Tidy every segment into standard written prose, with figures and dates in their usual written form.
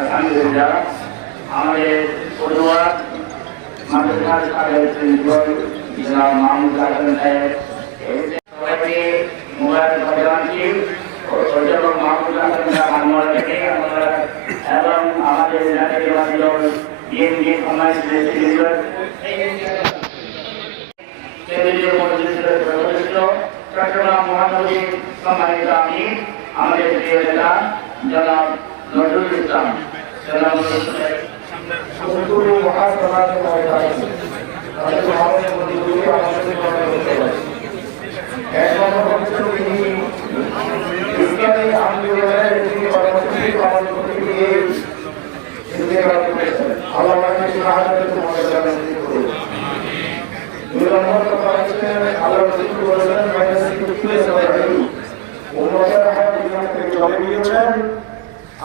আলহামদুলিল্লাহ আমাদের পড়ুয়া মাদ্রাসার সাবেক প্রিন্সিপাল জনাব মাহমুদ হাসান সাহেব সবাইকে মুবারকবাদ জানাচ্ছি অধ্যাপক মাহমুদ হাসান সাহেব থেকে আমরা এবং আমাদের জাতীয়তাবাদী দল বিএনপি সম্মানিত প্রেসিডেন্ট কেন্দ্রীয় মজলিসের সদস্য চট্টগ্রাম মহানগরীর সম্মানিত আমির আমাদের প্রিয় নেতা জনাব নজরুল ইসলাম জনাব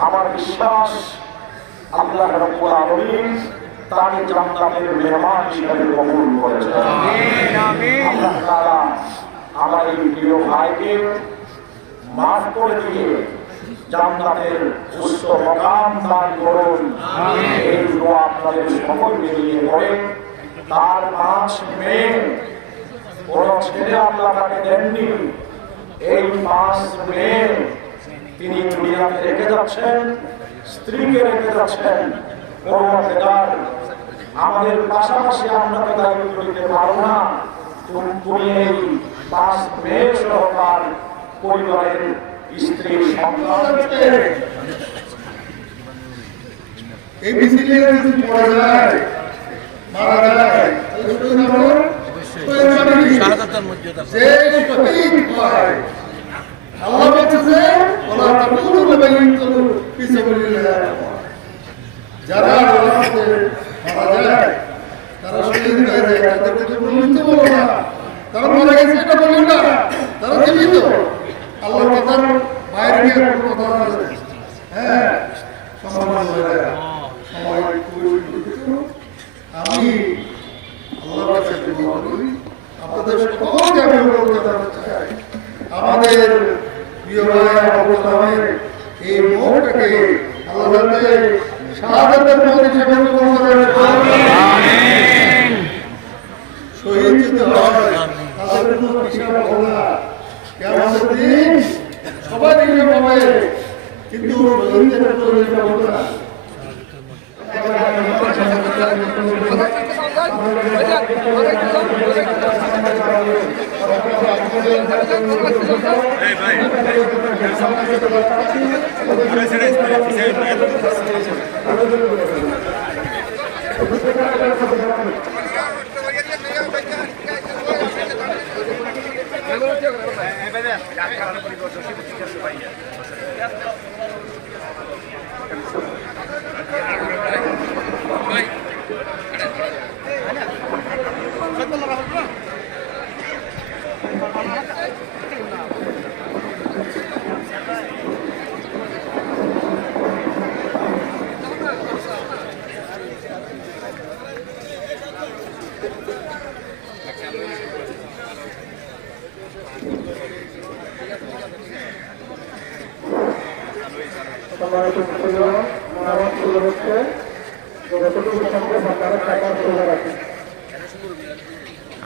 আমার বিশ্বাস আল্লাহ রাব্বুল আলামিন তাকে জান্নাতের মেহমান হিসেবে কবুল করেছেন। আল্লাহ তাআলা আমার এই প্রিয় ভাইকে মাফ করে দিয়ে জান্নাতের উচ্চ মাকাম দান করুন। এই দোয়া আপনাদের সকলকে নিয়ে করে তার 5 মেয়ে কোন ছেলে আল্লাহ তাকে দেননি, এই 5 মেয়ে তিনি দুনিয়াতে রেখে যাচ্ছেন, স্ত্রীকে রেখে যাচ্ছেন। পরওয়ারদিগার আমাদের পাশাপাশি আমরা তো দায়িত্ব নিতে পারবো না, তুমি এই 5 মেয়ে সহ তার পরিবারের স্ত্রী সন্তানকে এই মিছিলে যদি পড়া যায় মারা যায় শাহাদাতের মর্যাদা যে শহীদ হয় আল্লাহ বলছে ওলা তাকুলু বাইতুল ফি সাবিলিল্লাহ, যারা রাস্তাতে মারা যায় তারা শহীদ হয়ে যায়, তাদেরকে তুমি মৃত্যু বলো না, তারা মারা গেছে এটা বলুন না, তারা জীবিত। আল্লাহ কথার বাইরে গিয়ে কোনো কথা আছে? হ্যাঁ, সম্মান হয়ে যায়। সময় খুবই আমি আল্লাহর কাছে দোয়া করি, আপনাদের সকলকে আমি অনুরোধ করতে চাই আমাদের প্রিয় ভাই অবস্থানের এই মৌটাকে আল্লাহ যাতে শাহাদাতের মত হিসেবে কবুল করেন। আমিন। শহীদ যদি হয় তাদের কোনো হিসাব হবে না, কিয়ামতের দিন সবাই হিসাব হবে, কিন্তু শহীদের কোনো হিসাব হবে না।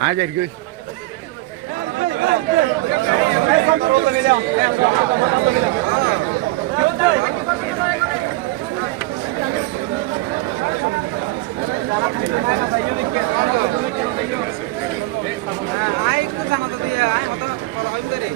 আজ আর কি আয় একটু জানাতে দিয়ে আয় হতো করা হইবে রে